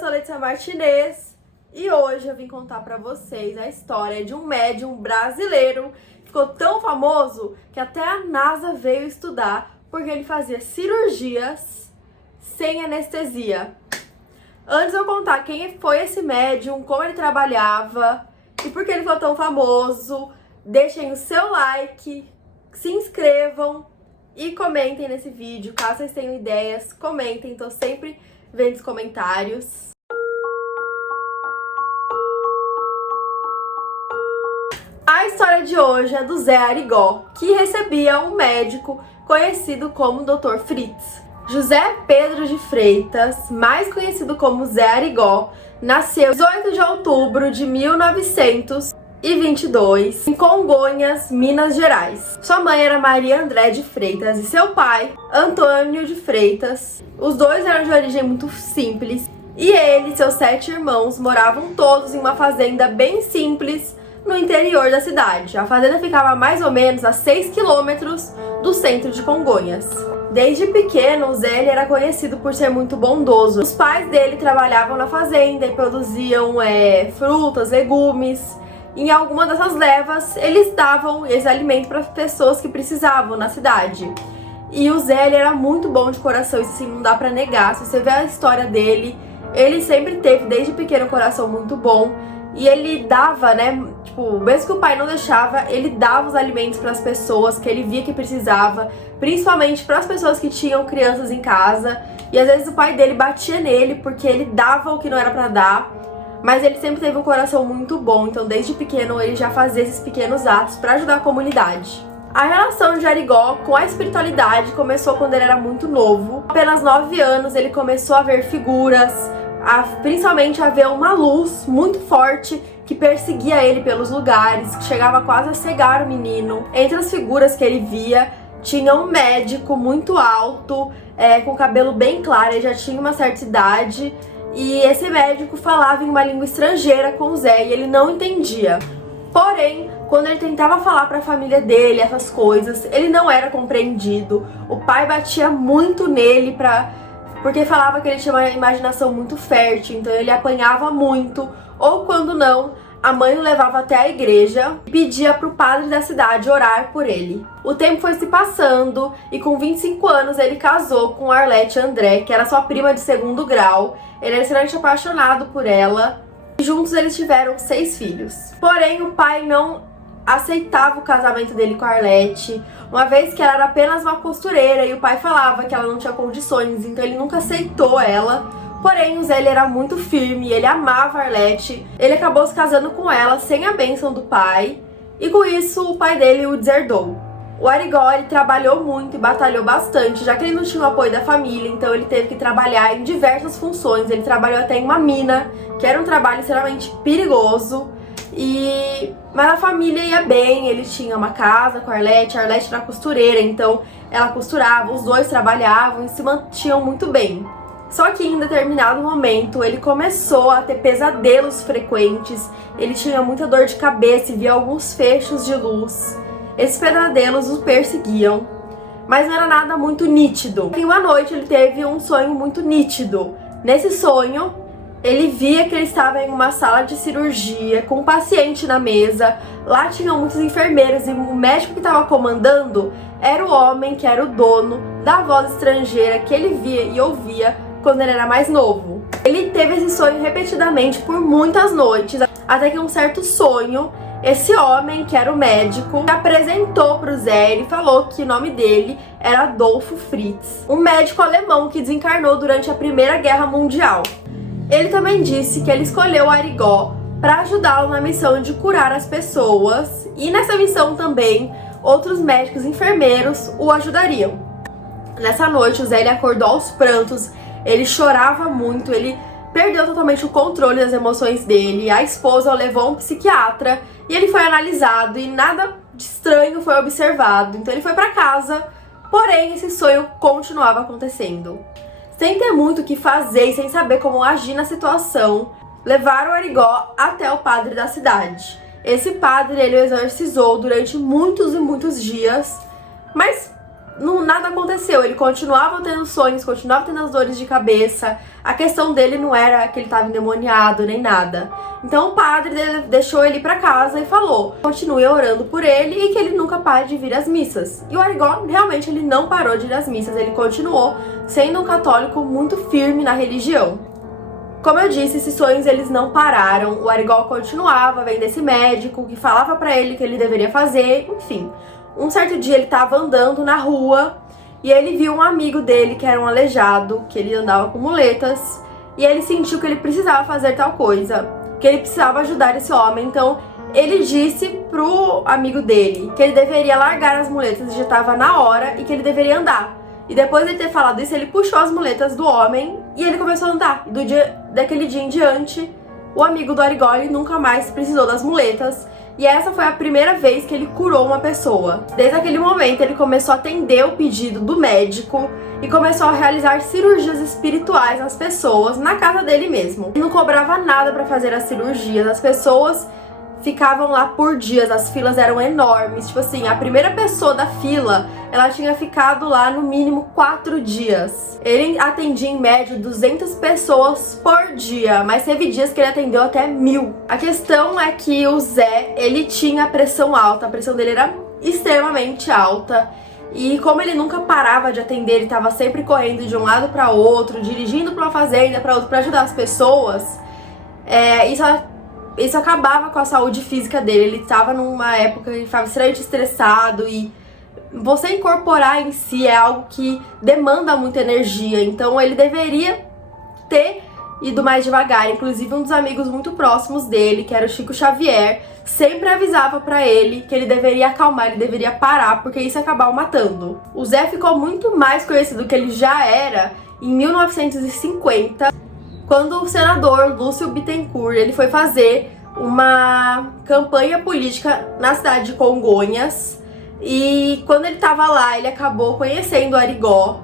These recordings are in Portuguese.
sou Letícia Martinez e hoje eu vim contar pra vocês a história de um médium brasileiro que ficou tão famoso que até a NASA veio estudar porque ele fazia cirurgias sem anestesia. Antes de eu contar quem foi esse médium, como ele trabalhava e por que ele ficou tão famoso, deixem o seu like, se inscrevam e comentem nesse vídeo. Caso vocês tenham ideias, comentem, tô sempre vendo os comentários. A história de hoje é do Zé Arigó, que recebia um médico conhecido como Dr. Fritz. José Pedro de Freitas, mais conhecido como Zé Arigó, nasceu 18 de outubro de 1922 em Congonhas, Minas Gerais. Sua mãe era Maria André de Freitas e seu pai, Antônio de Freitas. Os dois eram de origem muito simples e ele e seus 7 irmãos moravam todos em uma fazenda bem simples no interior da cidade. A fazenda ficava mais ou menos a 6 quilômetros do centro de Congonhas. Desde pequeno, o Zé era conhecido por ser muito bondoso. Os pais dele trabalhavam na fazenda e produziam frutas, legumes. Em alguma dessas levas, eles davam esse alimento para pessoas que precisavam na cidade. E o Zé era muito bom de coração, isso sim, não dá pra negar. Se você ver a história dele, ele sempre teve, desde pequeno, um coração muito bom. E ele dava, mesmo que o pai não deixava, ele dava os alimentos para as pessoas que ele via que precisava, principalmente para as pessoas que tinham crianças em casa. E às vezes o pai dele batia nele porque ele dava o que não era para dar. Mas ele sempre teve um coração muito bom, então desde pequeno ele já fazia esses pequenos atos para ajudar a comunidade. A relação de Arigó com a espiritualidade começou quando ele era muito novo. Apenas 9 anos ele começou a ver figuras, principalmente a ver uma luz muito forte que perseguia ele pelos lugares, que chegava quase a cegar o menino. Entre as figuras que ele via, tinha um médico muito alto, com cabelo bem claro, ele já tinha uma certa idade. E esse médico falava em uma língua estrangeira com o Zé e ele não entendia. Porém, quando ele tentava falar para a família dele essas coisas, ele não era compreendido. O pai batia muito nele porque falava que ele tinha uma imaginação muito fértil, então ele apanhava muito. Ou quando não, a mãe o levava até a igreja e pedia para o padre da cidade orar por ele. O tempo foi se passando e com 25 anos ele casou com Arlete André, que era sua prima de 2º grau. Ele era extremamente apaixonado por ela e juntos eles tiveram 6 filhos. Porém, o pai não aceitava o casamento dele com a Arlete, uma vez que ela era apenas uma costureira e o pai falava que ela não tinha condições, então ele nunca aceitou ela. Porém, o Zé era muito firme, ele amava a Arlete, ele acabou se casando com ela sem a bênção do pai e com isso o pai dele o deserdou. O Arigó ele trabalhou muito e batalhou bastante, já que ele não tinha o apoio da família, então ele teve que trabalhar em diversas funções. Ele trabalhou até em uma mina, que era um trabalho extremamente perigoso. Mas a família ia bem, ele tinha uma casa com a Arlete era costureira, então ela costurava, os dois trabalhavam e se mantinham muito bem. Só que em determinado momento ele começou a ter pesadelos frequentes, ele tinha muita dor de cabeça e via alguns fechos de luz. Esses pesadelos o perseguiam, mas não era nada muito nítido. E uma noite ele teve um sonho muito nítido. Nesse sonho, ele via que ele estava em uma sala de cirurgia com um paciente na mesa. Lá tinham muitos enfermeiros e o médico que estava comandando era o homem que era o dono da voz estrangeira que ele via e ouvia quando ele era mais novo. Ele teve esse sonho repetidamente por muitas noites, até que um certo sonho, esse homem, que era o médico, apresentou para o Zé e falou que o nome dele era Adolfo Fritz, um médico alemão que desencarnou durante a Primeira Guerra Mundial. Ele também disse que ele escolheu o Arigó para ajudá-lo na missão de curar as pessoas e nessa missão também outros médicos e enfermeiros o ajudariam. Nessa noite o Zé acordou aos prantos, ele chorava muito, ele perdeu totalmente o controle das emoções dele. A esposa o levou a um psiquiatra e ele foi analisado e nada de estranho foi observado. Então ele foi para casa, porém esse sonho continuava acontecendo. Sem ter muito o que fazer e sem saber como agir na situação, levaram o Arigó até o padre da cidade. Esse padre ele o exorcizou durante muitos e muitos dias, mas nada aconteceu. Ele continuava tendo sonhos, continuava tendo as dores de cabeça. A questão dele não era que ele estava endemoniado nem nada. Então o padre deixou ele ir pra casa e falou: continue orando por ele e que ele nunca pare de vir às missas. E o Arigó realmente ele não parou de ir às missas, ele continuou sendo um católico muito firme na religião. Como eu disse, esses sonhos eles não pararam. O Arigó continuava vendo esse médico que falava pra ele o que ele deveria fazer, enfim. Um certo dia ele estava andando na rua e ele viu um amigo dele que era um aleijado, que ele andava com muletas, e ele sentiu que ele precisava fazer tal coisa, que ele precisava ajudar esse homem. Então ele disse pro amigo dele que ele deveria largar as muletas, já estava na hora, e que ele deveria andar. E depois de ter falado isso, ele puxou as muletas do homem e ele começou a andar. Daquele dia em diante, o amigo do Arigó nunca mais precisou das muletas. E essa foi a primeira vez que ele curou uma pessoa. Desde aquele momento, ele começou a atender o pedido do médico e começou a realizar cirurgias espirituais nas pessoas, na casa dele mesmo. Ele não cobrava nada para fazer as cirurgias, as pessoas ficavam lá por dias, as filas eram enormes. Tipo assim, a primeira pessoa da fila, ela tinha ficado lá no mínimo 4 dias. Ele atendia em média 200 pessoas por dia, mas teve dias que ele atendeu até 1000. A questão é que o Zé, ele tinha pressão alta, a pressão dele era extremamente alta. E como ele nunca parava de atender, ele estava sempre correndo de um lado para outro, dirigindo para uma fazenda, para outra, para ajudar as pessoas. Isso acabava com a saúde física dele. Ele estava numa época que ele estava extremamente estressado, e você incorporar em si é algo que demanda muita energia, então ele deveria ter ido mais devagar. Inclusive um dos amigos muito próximos dele, que era o Chico Xavier, sempre avisava pra ele que ele deveria acalmar, ele deveria parar, porque isso ia acabar o matando. O Zé ficou muito mais conhecido do que ele já era em 1950, quando o senador Lúcio Bittencourt ele foi fazer uma campanha política na cidade de Congonhas. E quando ele tava lá, ele acabou conhecendo o Arigó.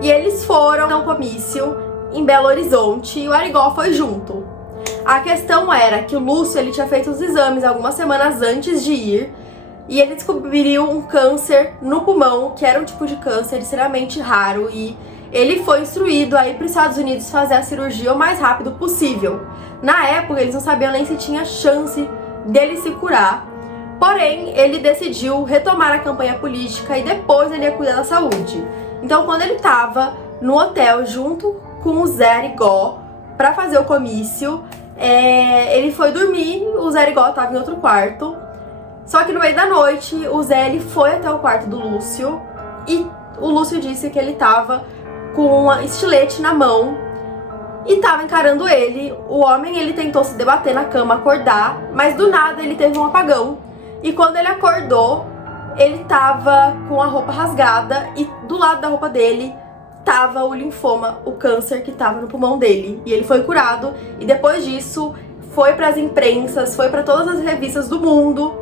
E eles foram a um comício em Belo Horizonte e o Arigó foi junto. A questão era que o Lúcio ele tinha feito os exames algumas semanas antes de ir. E ele descobriu um câncer no pulmão, que era um tipo de câncer extremamente raro. E ele foi instruído a ir para os Estados Unidos fazer a cirurgia o mais rápido possível. Na época, eles não sabiam nem se tinha chance dele se curar. Porém, ele decidiu retomar a campanha política e depois ele ia cuidar da saúde. Então, quando ele estava no hotel junto com o Zé Arigó para fazer o comício, ele foi dormir, o Zé Arigó estava em outro quarto. Só que no meio da noite, o Zé ele foi até o quarto do Lúcio e o Lúcio disse que ele estava com um estilete na mão e tava encarando ele. O homem ele tentou se debater na cama, acordar, mas do nada ele teve um apagão. E quando ele acordou, ele tava com a roupa rasgada e do lado da roupa dele tava o linfoma, o câncer que tava no pulmão dele. E ele foi curado e depois disso foi pras imprensas, foi pra todas as revistas do mundo.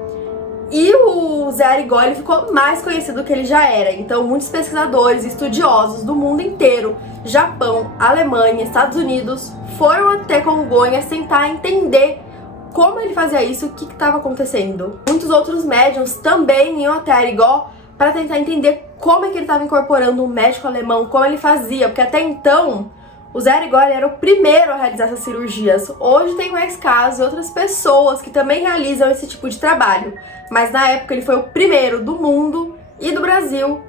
E o Zé Arigó ele ficou mais conhecido do que ele já era. Então muitos pesquisadores, estudiosos do mundo inteiro, Japão, Alemanha, Estados Unidos, foram até Congonhas tentar entender como ele fazia isso, o que estava acontecendo. Muitos outros médiums também iam até Arigó para tentar entender como é que ele estava incorporando um médico alemão, como ele fazia, porque até então o Zé Arigó era o primeiro a realizar essas cirurgias. Hoje tem mais casos e outras pessoas que também realizam esse tipo de trabalho. Mas na época ele foi o primeiro do mundo e do Brasil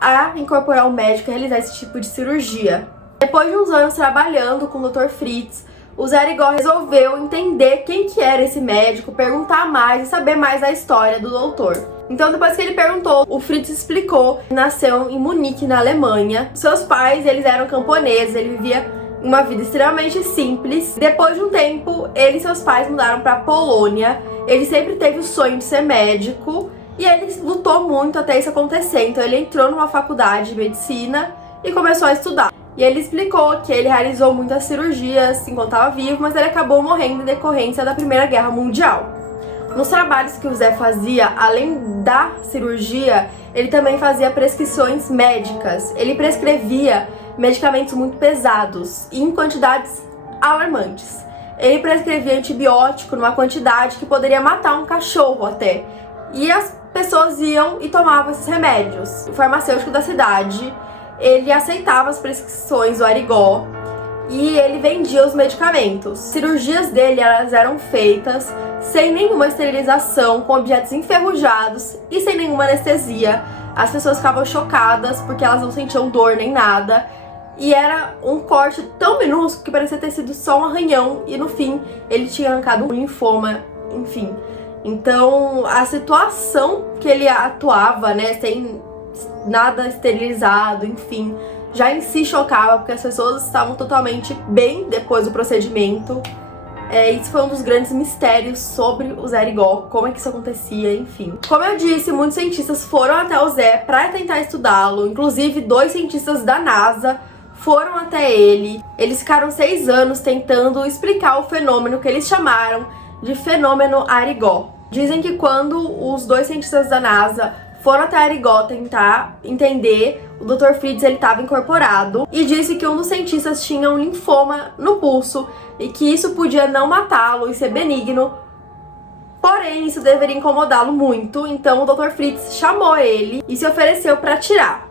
a incorporar um médico e realizar esse tipo de cirurgia. Depois de uns anos trabalhando com o Dr. Fritz, o Zé Arigó resolveu entender quem que era esse médico, perguntar mais e saber mais da história do doutor. Então depois que ele perguntou, o Fritz explicou que nasceu em Munique, na Alemanha. Seus pais, eles eram camponeses, ele vivia uma vida extremamente simples. Depois de um tempo, ele e seus pais mudaram para Polônia. Ele sempre teve o sonho de ser médico e ele lutou muito até isso acontecer. Então ele entrou numa faculdade de medicina e começou a estudar. E ele explicou que ele realizou muitas cirurgias enquanto estava vivo, mas ele acabou morrendo em decorrência da Primeira Guerra Mundial. Nos trabalhos que o Zé fazia, além da cirurgia, ele também fazia prescrições médicas. Ele prescrevia medicamentos muito pesados e em quantidades alarmantes. Ele prescrevia antibiótico numa quantidade que poderia matar um cachorro até. E as pessoas iam e tomavam esses remédios. O farmacêutico da cidade, ele aceitava as prescrições do Arigó e ele vendia os medicamentos. Cirurgias dele, elas eram feitas sem nenhuma esterilização, com objetos enferrujados e sem nenhuma anestesia. As pessoas ficavam chocadas porque elas não sentiam dor nem nada. E era um corte tão minúsculo que parecia ter sido só um arranhão e no fim ele tinha arrancado um linfoma, enfim. Então a situação que ele atuava, né, sem nada esterilizado, enfim, já em si chocava porque as pessoas estavam totalmente bem depois do procedimento. Isso foi um dos grandes mistérios sobre o Zé Arigó, como é que isso acontecia, enfim. Como eu disse, muitos cientistas foram até o Zé para tentar estudá-lo, inclusive 2 cientistas da NASA foram até ele. Eles ficaram 6 anos tentando explicar o fenômeno que eles chamaram de fenômeno Arigó. Dizem que quando os 2 cientistas da NASA foram até Arigó tentar entender, o Dr. Fritz ele estava incorporado e disse que um dos cientistas tinha um linfoma no pulso e que isso podia não matá-lo e ser benigno, porém isso deveria incomodá-lo muito. Então o Dr. Fritz chamou ele e se ofereceu para tirar.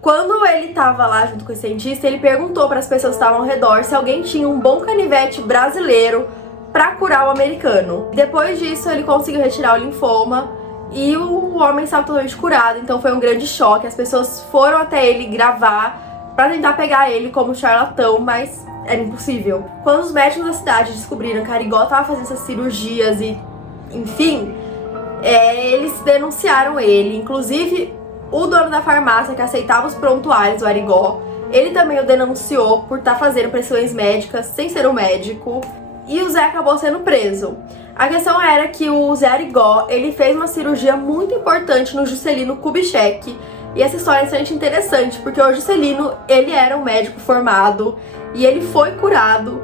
Quando ele estava lá junto com esse cientista, ele perguntou para as pessoas que estavam ao redor se alguém tinha um bom canivete brasileiro para curar o americano. Depois disso, ele conseguiu retirar o linfoma e o homem estava totalmente curado. Então foi um grande choque. As pessoas foram até ele gravar para tentar pegar ele como charlatão, mas era impossível. Quando os médicos da cidade descobriram que Arigó estava fazendo essas cirurgias e, enfim, eles denunciaram ele. Inclusive, o dono da farmácia que aceitava os prontuários do Arigó, ele também o denunciou por estar fazendo prescrições médicas sem ser um médico. E o Zé acabou sendo preso. A questão era que o Zé Arigó, ele fez uma cirurgia muito importante no Juscelino Kubitschek. E essa história é bastante interessante, porque o Juscelino, ele era um médico formado e ele foi curado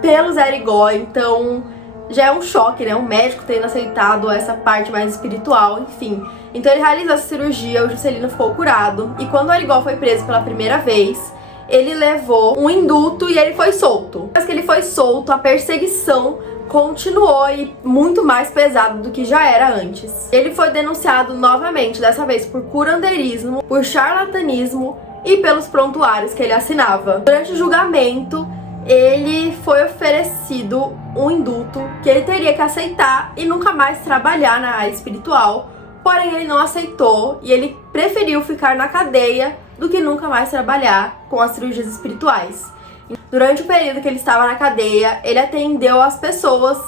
pelo Zé Arigó. Então já é um choque, né? Um médico tendo aceitado essa parte mais espiritual, enfim. Então ele realizou essa cirurgia, o Juscelino ficou curado. E quando o Arigó foi preso pela primeira vez, ele levou um indulto e ele foi solto. Depois que ele foi solto, a perseguição continuou e muito mais pesado do que já era antes. Ele foi denunciado novamente, dessa vez por curandeirismo, por charlatanismo e pelos prontuários que ele assinava. Durante o julgamento, ele foi oferecido um indulto que ele teria que aceitar e nunca mais trabalhar na área espiritual. Porém, ele não aceitou e ele preferiu ficar na cadeia do que nunca mais trabalhar com as cirurgias espirituais. Durante o período que ele estava na cadeia, ele atendeu as pessoas,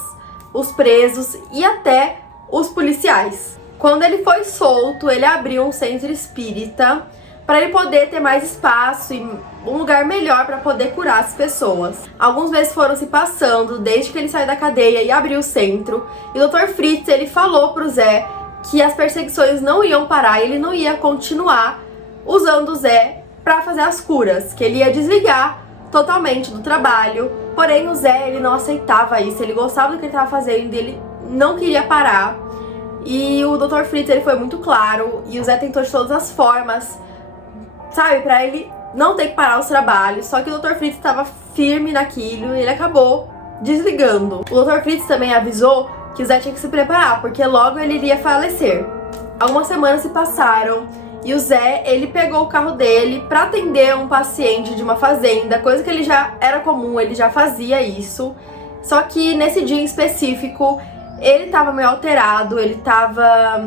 os presos e até os policiais. Quando ele foi solto, ele abriu um centro espírita para ele poder ter mais espaço e um lugar melhor para poder curar as pessoas. Alguns meses foram se passando desde que ele saiu da cadeia e abriu o centro. E o Dr. Fritz, ele falou pro Zé que as perseguições não iam parar, ele não ia continuar usando o Zé para fazer as curas, que ele ia desligar totalmente do trabalho. Porém, o Zé, ele não aceitava isso, ele gostava do que ele estava fazendo e ele não queria parar. E o Dr. Fritz, ele foi muito claro e o Zé tentou de todas as formas, sabe, pra ele não ter que parar os trabalhos. Só que o Dr. Fritz estava firme naquilo e ele acabou desligando. O Dr. Fritz também avisou que o Zé tinha que se preparar, porque logo ele iria falecer. Algumas semanas se passaram e o Zé, ele pegou o carro dele pra atender um paciente de uma fazenda, coisa que ele já era comum, ele já fazia isso. Só que nesse dia em específico, ele tava meio alterado, ele tava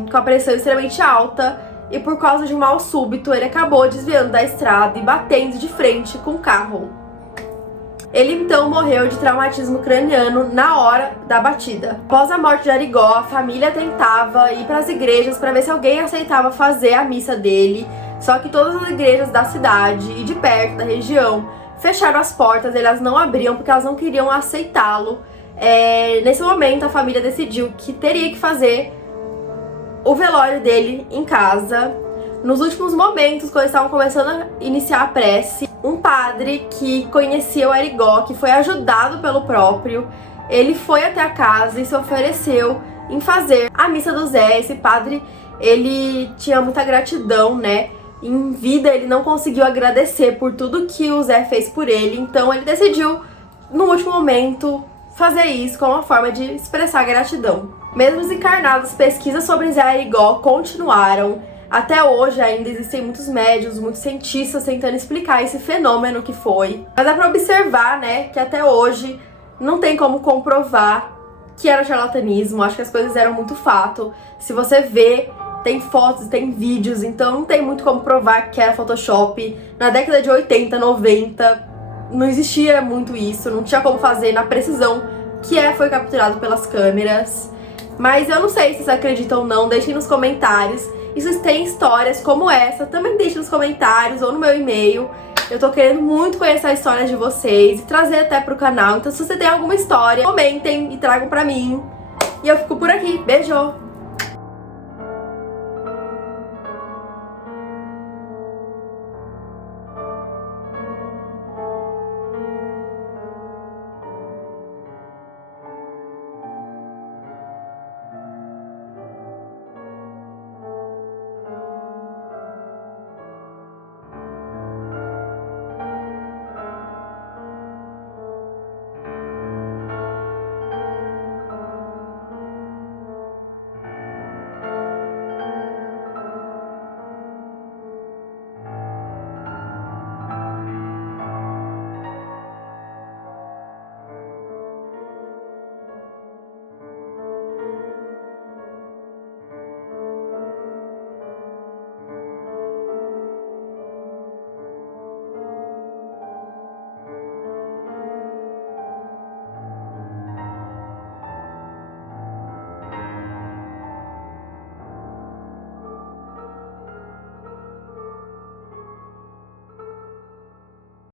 com a pressão extremamente alta e por causa de um mal súbito, ele acabou desviando da estrada e batendo de frente com o carro. Ele então morreu de traumatismo craniano na hora da batida. Após a morte de Arigó, a família tentava ir para as igrejas para ver se alguém aceitava fazer a missa dele. Só que todas as igrejas da cidade e de perto da região fecharam as portas, elas não abriam porque elas não queriam aceitá-lo. Nesse momento, a família decidiu que teria que fazer o velório dele em casa. Nos últimos momentos, quando eles estavam começando a iniciar a prece, um padre que conhecia o Arigó, que foi ajudado pelo próprio, ele foi até a casa e se ofereceu em fazer a missa do Zé. Esse padre, ele tinha muita gratidão, né? Em vida ele não conseguiu agradecer por tudo que o Zé fez por ele, então ele decidiu, no último momento, fazer isso como uma forma de expressar gratidão. Mesmo desencarnados, pesquisas sobre Zé Arigó continuaram. Até hoje ainda existem muitos médiuns, muitos cientistas tentando explicar esse fenômeno que foi. Mas dá pra observar, né, que até hoje não tem como comprovar que era charlatanismo. Acho que as coisas eram muito fato. Se você vê, tem fotos, tem vídeos, então não tem muito como provar que era Photoshop. Na década de 80, 90, não existia muito isso, não tinha como fazer na precisão que foi capturado pelas câmeras. Mas eu não sei se vocês acreditam ou não, deixem nos comentários. E se vocês têm histórias como essa, também deixem nos comentários ou no meu e-mail. Eu tô querendo muito conhecer a história de vocês e trazer até pro canal. Então se você tem alguma história, comentem e tragam pra mim. E eu fico por aqui. Beijo!